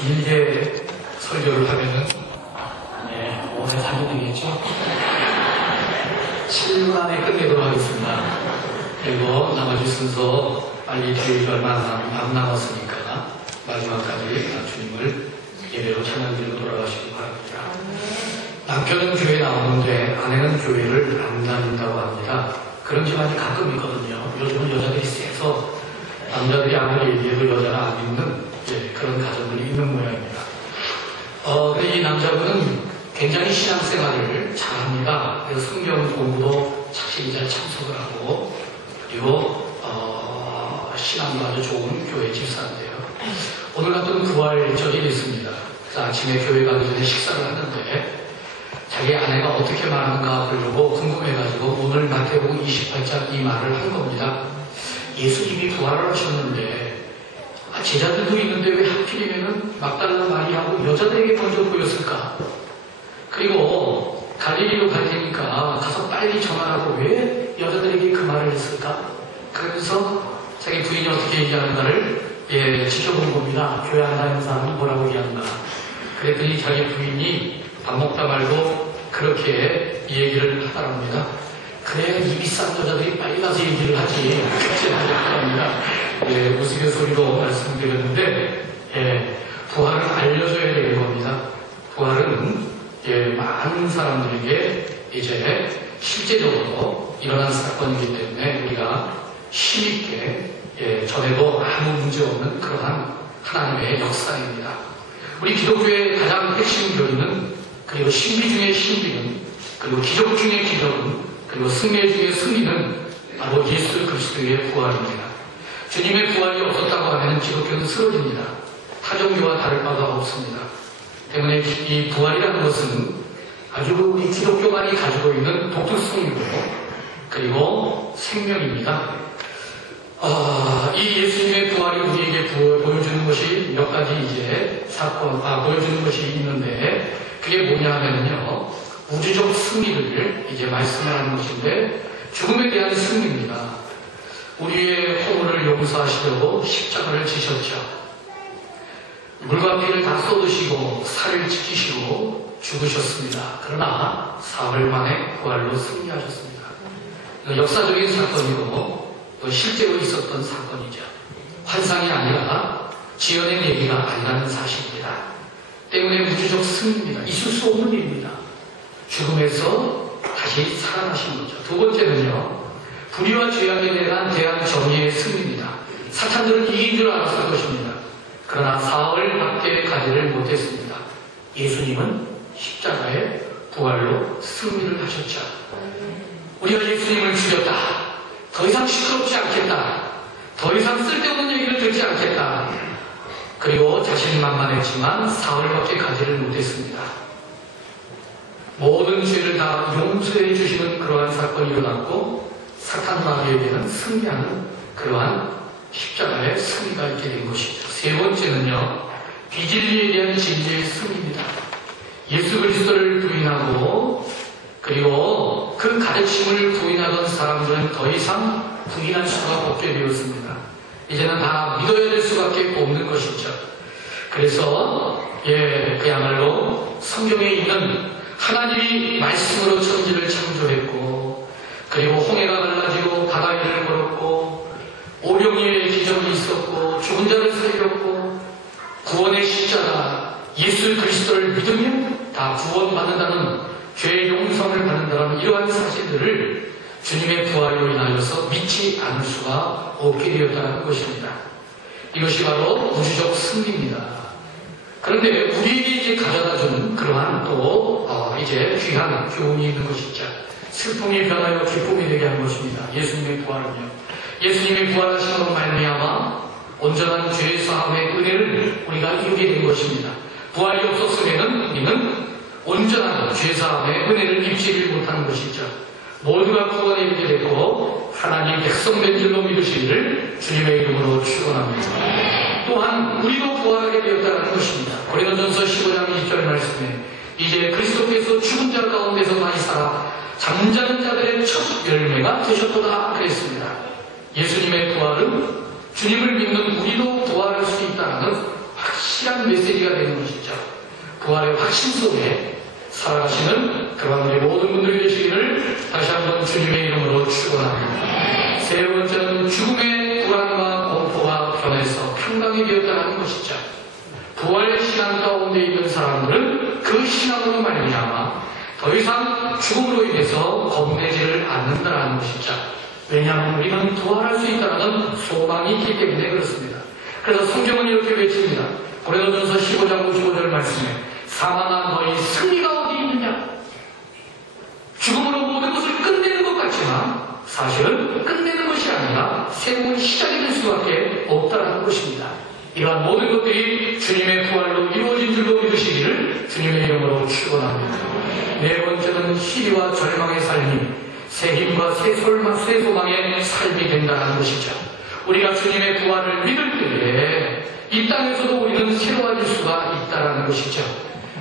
길게 설교를 하면은 오래 살게 되겠죠. 7분 안에 끝내도록 하겠습니다. 그리고 나머지 순서 빨리 교육이 얼마 안 남았으니까 마지막까지 주님을 예배로 찬양드리고 돌아가시기 바랍니다. 남편은 교회 나오는데 아내는 교회를 안 다닌다고 합니다. 그런 집안이 가끔 있거든요. 요즘은 여자들이 세서 남자들이 아무리 얘기해도 여자는 안 믿는 그런 가정들이 있는 모양입니다. 이 남자분은 굉장히 신앙생활을 잘합니다. 그래서 성경 공부도 착실히 잘 참석을 하고, 그리고 신앙도 아주 좋은 교회 집사인데요. 오늘 같은 부활절이 있습니다. 그래서 아침에 교회 가기 전에 식사를 하는데 자기 아내가 어떻게 말하는가 보려고 궁금해가지고 오늘 마태복음 28장 이 말을 한 겁니다. 예수님이 부활을 하셨는데 제자들도 있는데 왜 하필이면은 막달라 마리아하고 여자들에게 먼저 보였을까? 그리고 갈릴리로 갈 테니까 가서 빨리 전화하고 왜 여자들에게 그 말을 했을까? 그러면서 자기 부인이 어떻게 얘기하는가를 지켜본 겁니다. 교회 안 다니는 사람은 뭐라고 얘기하는가? 그랬더니 자기 부인이 밥 먹다 말고 그렇게 얘기를 하더랍니다. 그래야 입이 싼 여자들이 빨리 가서 얘기를 하지. 그렇게 하더랍니다. 우스갯소리로 말씀드렸는데, 부활을 알려줘야 되는 겁니다. 부활은 많은 사람들에게 이제 실제적으로 일어난 사건이기 때문에 우리가 힘있게 전해도 아무 문제 없는 그러한 하나님의 역사입니다. 우리 기독교의 가장 핵심 교리는, 그리고 신비 중의 신비는, 그리고 기적 중의 기적은, 그리고 승리 중의 승리는 바로 예수 그리스도의 부활입니다. 주님의 부활이 없었다고 하면 기독교는 쓰러집니다. 타종교와 다를 바가 없습니다. 때문에 이 부활이라는 것은 아주 우리 기독교만이 가지고 있는 독특성이고, 그리고 생명입니다. 이 예수님의 부활이 우리에게 보여주는 것이 몇 가지 이제 보여주는 것이 있는데, 그게 뭐냐 하면요, 우주적 승리를 이제 말씀을 하는 것인데, 죽음에 대한 승리입니다. 우리의 허물을 용서하시려고 십자가를 지셨죠. 물과 피를 다 쏟으시고 살을 지키시고 죽으셨습니다. 그러나 사흘 만에 부활로 승리하셨습니다. 역사적인 사건이고 또 실제로 있었던 사건이죠. 환상이 아니라 지어낸 얘기가 아니라는 사실입니다. 때문에 우주적 승리입니다. 있을 수 없는 일입니다. 죽음에서 다시 살아나신 거죠. 두 번째는요, 불의와 죄악에 대한 정의의 승리입니다. 사탄들은 이긴 줄 알았을 것입니다. 그러나 사흘밖에 가지를 못했습니다. 예수님은 십자가의 부활로 승리를 하셨죠. 우리가 예수님을 죽였다. 더 이상 시끄럽지 않겠다. 더 이상 쓸데없는 얘기를 듣지 않겠다. 그리고 자신만만했지만 사흘밖에 가지를 못했습니다. 모든 죄를 다 용서해 주시는 그러한 사건이 일어났고, 사탄 마귀에게는 승리하는 그러한 십자가의 승리가 있게 된 것이죠. 세 번째는요, 비진리에 대한 진리의 승리입니다. 예수 그리스도를 부인하고, 그리고 그 가르침을 부인하던 사람들은 더 이상 부인할 수가 없게 되었습니다. 이제는 다 믿어야 될 수밖에 없는 것이죠. 그래서 그야말로 성경에 있는 하나님이 말씀으로 천지를 창조했고, 그리고 홍해가 갈라지고 바다 위를 걸었고, 오병이어의 기적이 있었고, 죽은 자를 살렸고, 구원의 십자가 예수 그리스도를 믿으면 다 구원받는다는, 죄의 용서를 받는다는 이러한 사실들을 주님의 부활로 인하여서 믿지 않을 수가 없게 되었다는 것입니다. 이것이 바로 우주적 승리입니다. 그런데 우리에게 이제 가져다주는 그러한 또 이제 귀한 교훈이 있는 것이죠. 슬픔이 변하여 기쁨이 되게 하는 것입니다. 예수님의 부활은요. 예수님이 부활하심으로 말미암아 온전한 죄 사함의 은혜를 우리가 이루게 된 것입니다. 부활이 없었으면 우리는 온전한 죄 사함의 은혜를 입지를 못하는 것이죠. 모두가 구원에 이르게 됐고 하나님 백성된 줄로 믿으시기를 주님의 이름으로 축원합니다. 또한 우리도 부활하게 되었다는 것입니다. 고린도전서 15장 20절 말씀에 이제 그리스도께서 죽은 자 가운데서 다시 살아 잠자는 자들의 첫 열매가 되셨도다 그랬습니다. 예수님의 부활은 주님을 믿는 우리도 부활할 수 있다는 확실한 확실한 메시지가 되는 것이죠. 부활의 확신 속에 살아가시는 그런 우리 모든 분들이 되시기를 다시 한번 주님의 이름으로 축원합니다. 세 번째는 죽음의 불안과 공포가 변해서 평강이 되었다는 것이죠. 부활의 신앙 가운데 있는 사람들은 그 신앙으로 말미암아 더 이상 죽음으로 인해서 겁내지를 않는다는 것이죠. 왜냐하면 우리는 부활할 수 있다는 소망이 있기 때문에 그렇습니다. 그래서 성경은 이렇게 외칩니다. 고린도전서 15장 55절 말씀에 사망아 너희 승리가 어디 있느냐? 죽음으로 모든 것을 끝내는 것 같지만 사실은 끝내는 것이 아니라 새로운 시작이 될 수밖에 없다는 것입니다. 이러한 모든 것들이 주님의 부활로 이루어진 줄로 믿으시기를 주님의 이름으로 축원합니다. 네 번째는 시리와 절망의 삶이 새 힘과 새 소망의 삶이 된다는 것이죠. 우리가 주님의 부활을 믿을 때에 이 땅에서도 우리는 새로워질 수가 있다는 것이죠.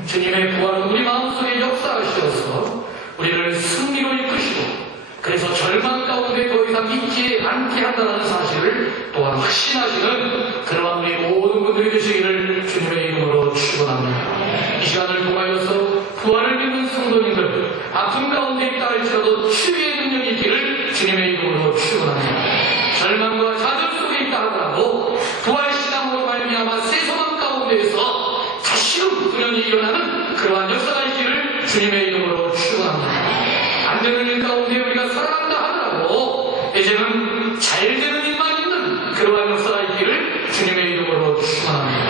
주님의 부활은 우리 마음속에 역사하셔서 우리를 승리로 이끄시고 그래서 절망 가운데 더 이상 있지 않게 한다는 사실을 또한 확신하시는 그러한 우리 모든 분들이 되시기를 주님의 이름으로 축원합니다. 이 시간을 통하여서 부활을 믿는 성도님들 아픔 가운데 있다 할지라도 치유의 능력이 있기를 주님의 이름으로 축원합니다. 절망과 좌절 속에 있다 하더라도 부활신앙으로 말미암아 새 소망 가운데에서 다시금 분연히 일어나는 그러한 역사가 있기를 주님의 이름으로 축원합니다. 안 되는 일 가운데 우리가 살아간다 하더라도 이제는 잘 되는 일만 있는 그러한 역사가 있기를 주님의 이름으로 축원합니다.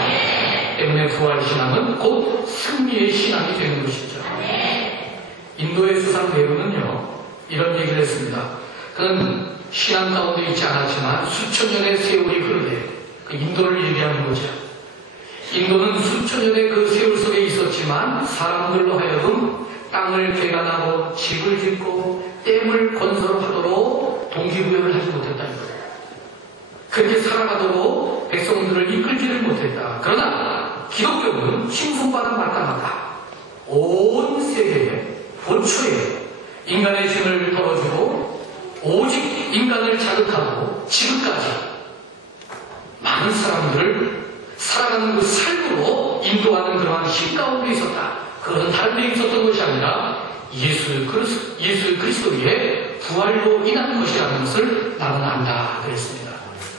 때문에 부활신앙은 곧 승리의 신앙이 되는 것이죠. 인도의 수상 대부는요 이런 얘기를 했습니다. 그는 신앙 가운데 있지 않았지만 수천 년의 세월이 흐르되 그 인도를 얘기하는 거죠. 인도는 수천 년의 그 세월 속에 있었지만 사람들로 하여금 땅을 개간하고 집을 짓고 댐을 건설하도록 동기부여를 하지 못했다는 거예요. 그렇게 살아가도록 백성들을 이끌지를 못했다. 그러나 기독교는 칭송받아 마땅하다. 온 세계에 본초에 인간의 힘을 덜어주고 오직 인간을 자극하고 지금까지 많은 사람들을 살아가는 그 삶으로 인도하는 그러한 힘 가운데 있었다. 그것은 다른 데 있었던 것이 아니라 예수 그리스도의 부활로 인한 것이라는 것을 나는 안다 그랬습니다.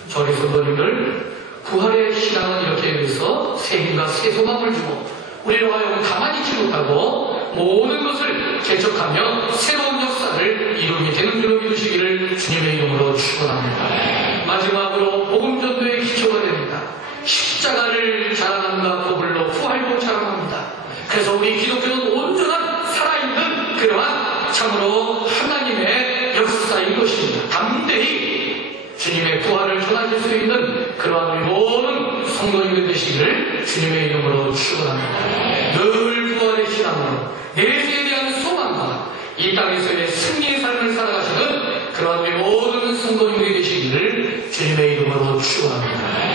저희 성도님들 부활의 신앙은 이렇게 해서 새 힘과 새 소망을 주고 우리로 하여금 가만히 있지 못하고 모든 것을 개척하며 새로운 역사를 이루게 되는 줄로 믿으시기를 주님의 이름으로 축원합니다. 마지막으로 복음전도의 기초가 됩니다. 십자가를 자랑한다 더불어 부활도 자랑합니다. 그래서 우리 기독교는 온전한 살아있는 그러한 참으로 하나님의 역사인 것입니다. 담대히 주님의 부활을 전하실 수 있는 그러한 우리 모든 성도님들 되시기를 주님의 이름으로 축원합니다. 늘 부활의 신앙으로 내세에 대한 소망과 이 땅에서의 승리의 삶을 살아가시는 그러한 우리 모든 성도님들이 되시기를 주님의 이름으로 축원합니다.